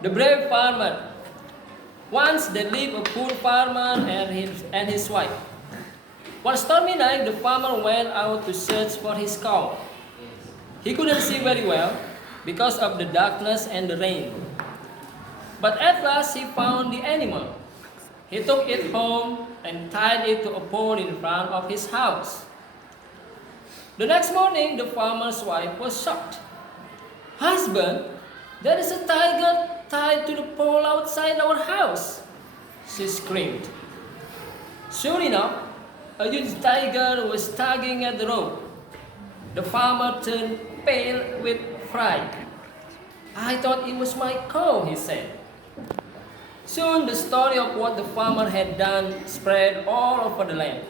The brave farmer. Once there lived a poor farmer and his wife. One stormy night, the farmer went out to search for his cow. He couldn't see very well because of the darkness and the rain. But at last he found the animal. He took it home and tied it to a pole in front of his house. The next morning, the farmer's wife was shocked. Husband, there is a tiger tied to the pole outside our house, she screamed. Sure enough, a huge tiger was tugging at the rope. The farmer turned pale with fright. I thought it was my cow, he said. Soon the story of what the farmer had done spread all over the land.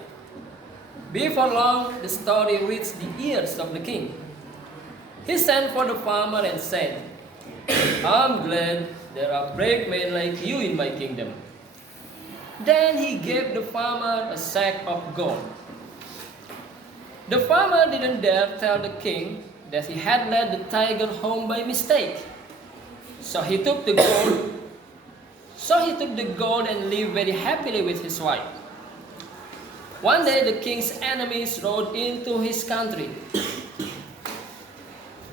Before long, the story reached the ears of the king. He sent for the farmer and said, I'm glad there are brave men like you in my kingdom. Then he gave the farmer a sack of gold. The farmer didn't dare tell the king that he had led the tiger home by mistake. So he took the gold and lived very happily with his wife. One day the king's enemies rode into his country.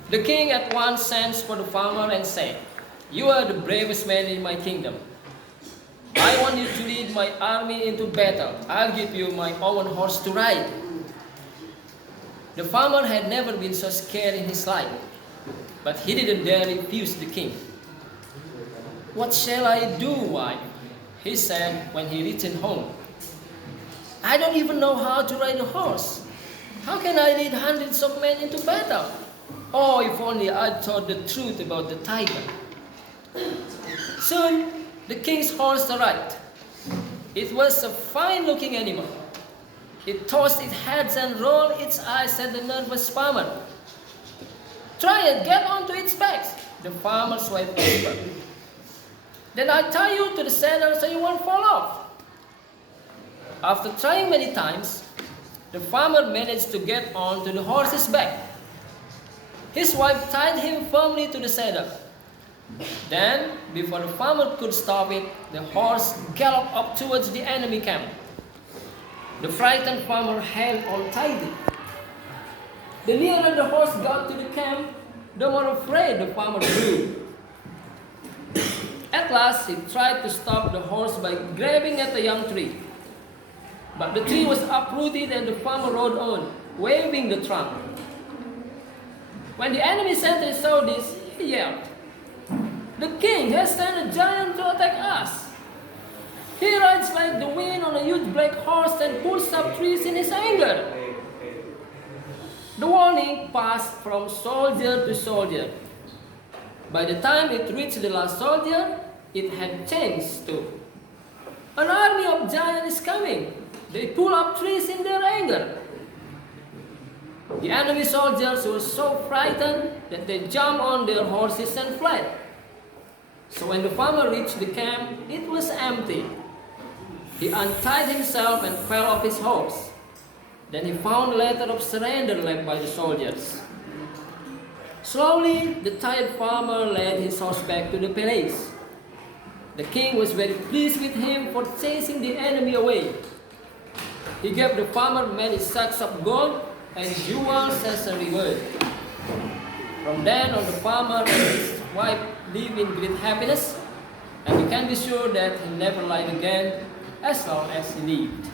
The king at once sent for the farmer and said, You are the bravest man in my kingdom. I want you to lead my army into battle. I'll give you my own horse to ride. The farmer had never been so scared in his life, but he didn't dare refuse the king. What shall I do, wife? He said when he returned home. I don't even know how to ride a horse. How can I lead hundreds of men into battle? Oh, if only I'd told the truth about the tiger. Soon, the king's horse arrived. It was a fine-looking animal. It tossed its head and rolled its eyes at the nervous farmer. Try it, get onto its back, the farmer's wife whispered. Then I'll tie you to the saddle so you won't fall off. After trying many times, the farmer managed to get onto the horse's back. His wife tied him firmly to the saddle. Then, before the farmer could stop it, the horse galloped up towards the enemy camp. The frightened farmer held on tightly. The nearer the horse got to the camp, the more afraid the farmer grew. At last, he tried to stop the horse by grabbing at a young tree. But the tree was uprooted and the farmer rode on, waving the trunk. When the enemy sentry saw this, he yelled, The king has sent a giant to attack us. He rides like the wind on a huge black horse and pulls up trees in his anger. The warning passed from soldier to soldier. By the time it reached the last soldier, it had changed to, An army of giants is coming. They pull up trees in their anger. The enemy soldiers were so frightened that they jumped on their horses and fled. So when the farmer reached the camp, it was empty. He untied himself and fell off his horse. Then he found a letter of surrender left by the soldiers. Slowly, the tired farmer led his horse back to the palace. The king was very pleased with him for chasing the enemy away. He gave the farmer many sacks of gold and jewels as a reward. From then on, the farmer and his wife lived in great happiness, and you can be sure that he never lied again as long as he lived.